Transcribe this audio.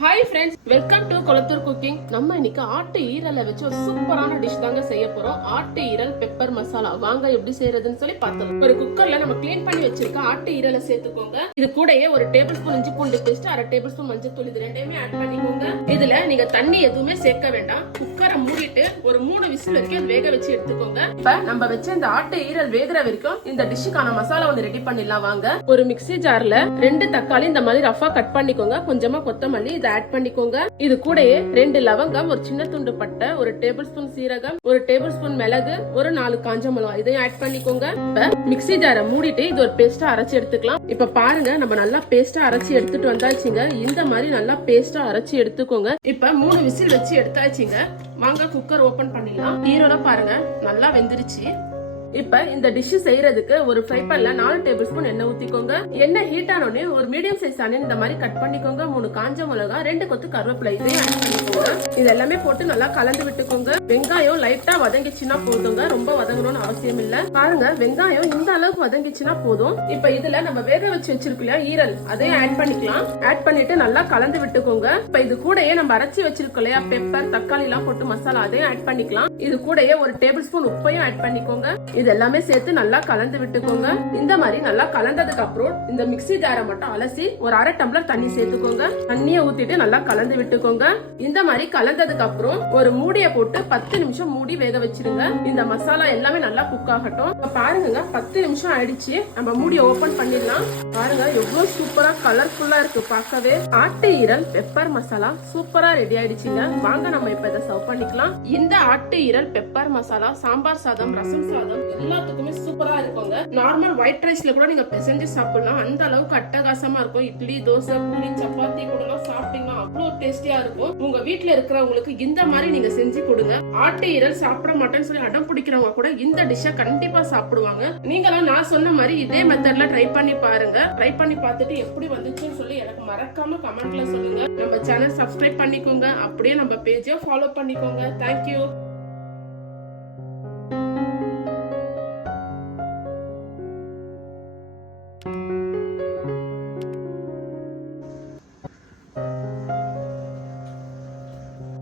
Hi friends welcome to Kolathur cooking நம்ம இன்னைக்கு ஆட்டு ஈரலை வச்சு ஒரு சூப்பரான டிஷ் தாங்க செய்ய போறோம். ஆட்டு ஈரல் பெப்பர் மசாலா வாங்க எப்படி செய்யறதுன்னு சொல்லி பார்த்தோம். ஒரு குக்கர்ல நம்ம க்ளீன் பண்ணி வச்சிருக்க ஆட்டு ஈரலை சேர்த்துக்கோங்க. இது கூடயே ஒரு டேபிள் ஸ்பூன் இஞ்சி பூண்டு பேஸ்ட் அரை டேபிள் ஸ்பூன் மஞ்சள் தூள் இது ரெண்டையுமே ஆட் பண்ணிக்கோங்க. இதுல நீங்க தண்ணி எதுவுமே சேர்க்க வேண்டாம். குக்கரை மூடிட்டு ஒரு மூணு விசில் வரைக்கும் அது வேக வச்சு எடுத்துக்கோங்க. இப்ப நம்ம வச்சு இந்த ஆட்டு ஈரல் வேகிற வரைக்கும் இந்த டிஷ்ஷுக்கான மசாலா ஒன்று ரெடி பண்ணிடலாம். வாங்க. ஒரு மிக்ஸி ஜார்ல ரெண்டு தக்காளி இந்த மாதிரி ரஃபா கட் பண்ணிக்கோங்க. கொஞ்சமா கொத்தமல்லி சேர்த்து ஆட் பண்ணிக்கோங்க. இது கூடயே ரெண்டு லவங்கம் ஒரு சின்ன துண்டு பட்டை ஒரு டேபிள் ஸ்பூன் சீரகம் ஒரு டேபிள் ஸ்பூன் மிளகு ஒரு நாலு காஞ்ச மிளகா இதையும் ஆட் பண்ணிக்கோங்க. இப்ப மிக்ஸி ஜாரை மூடிட்டு இது ஒரு பேஸ்டா அரைச்சு எடுத்துக்கலாம். இப்ப பாருங்க நம்ம நல்லா பேஸ்டா அரைச்சு எடுத்துட்டு வந்தாச்சுங்க. இந்த மாதிரி நல்லா பேஸ்டா அரைச்சு எடுத்துக்கோங்க. இப்ப மூணு விசில் வச்சு எடுத்தாச்சுங்க. வாங்க குக்கர் ஓபன் பண்ணிடலாம். ஈரோட பாருங்க நல்லா வெந்துருச்சு. இப்ப இந்த டிஷ் செய்யறதுக்கு ஒரு ஃப்ரை பேன்ல நாலு டேபிள் ஸ்பூன் எண்ணெய் ஊத்திக்கோங்க. எண்ணெய் ஹீட் ஆனோடனே ஒரு மீடியம் சைஸ் ஆனியன் இந்த மாதிரி கட் பண்ணிக்கோங்க. மூணு காஞ்ச மிளகா ரெண்டு கொத்து கருவேப்பிலை இதையும் ஆட் பண்ணிக்கோங்க. இது எல்லாமே போட்டு நல்லா கலந்து விட்டுக்கோங்க. வெங்காயம் லைட்டா வதங்கிச்சுன்னா போதுங்க. ரொம்ப வதங்கணும்னு அவசியம் இல்ல. பாருங்க வெங்காயம் இந்த அளவுக்கு வதங்கிச்சுன்னா போதும். இப்ப இதுல நம்ம வேக வச்சு வச்சிருக்கோம் ஈரல் அதையும் ஆட் பண்ணிக்கலாம். ஆட் பண்ணிட்டு நல்லா கலந்து விட்டுக்கோங்க. இப்ப இது கூடயே நம்ம அரைச்சி வச்சிருக்கோம் இல்லையா பெப்பர் தக்காளி எல்லாம் போட்டு மசாலா அதையும் ஆட் பண்ணிக்கலாம். இது கூடயே ஒரு டேபிள் ஸ்பூன் உப்பையும் ஆட் பண்ணிக்கோங்க. இது எல்லாமே சேர்த்து நல்லா கலந்து விட்டுக்கோங்க. இந்த மாதிரி நல்லா கலந்ததுக்கு அப்புறம் இந்த மிக்ஸி ஜாரை மட்டும் அலசி ஒரு அரை டம்ளர் தண்ணி சேர்த்துக்கோங்க. தண்ணியை ஊத்திட்டு நல்லா கலந்து விட்டுக்கோங்க. இந்த மாதிரி கலந்ததுக்கு அப்புறம் ஒரு மூடிய போட்டு பத்து நிமிஷம் மூடி வேக வச்சிருங்க. இந்த மசாலா எல்லாமே நல்லா குக் ஆகட்டும். பாருங்க பத்து நிமிஷம் ஆயிடுச்சு. நம்ம மூடியை ஓபன் பண்ணிடலாம். பாருங்க எவ்வளவு சூப்பரா கலர்ஃபுல்லா இருக்கு பார்க்கவே. ஆட்டு ஈரல் பெப்பர் மசாலா சூப்பரா ரெடி ஆயிடுச்சுங்க. வாங்க நம்ம இப்ப இதை சர்வ் பண்ணிக்கலாம். இந்த ஆட்டு ஈரல் பெப்பர் மசாலா சாம்பார் சாதம் ரசம் சாதம் எல்லாத்துக்குமே சூப்பரா இருக்குங்க. நார்மல் ஒயிட் ரைஸ்ல கூட நீங்க பிசைஞ்சு சாப்பிடலாம். அந்த அளவுக்கு அட்டகாசமா இருக்கும். இட்லி தோசை பூரி சப்பாத்தி கூட எல்லாம் சாப்பிட்டீங்கன்னா அவ்வளவு டேஸ்டியா இருக்கும். உங்க வீட்டுல இருக்கிறவங்களுக்கு இந்த மாதிரி நீங்க செஞ்சு கொடுங்க. ஆட்டு ஈரல் சாப்பிட மாட்டேன்னு சொல்லி அடம் பிடிக்கிறவங்க கூட இந்த டிஷ்ஷை கண்டிப்பா சாப்பிடுவாங்க. நீங்களும் நான் சொன்ன மாதிரி இதே மெத்தட்ல ட்ரை பண்ணி பாருங்க. ட்ரை பண்ணி பார்த்துட்டு எப்படி வந்துச்சுன்னு சொல்லி எனக்கு மறக்காம கமெண்ட்ல சொல்லுங்க. நம்ம சேனல் சப்ஸ்கிரைப் பண்ணிக்கோங்க. அப்படியே நம்ம பேஜை ஃபாலோ பண்ணிக்கோங்க. Thank you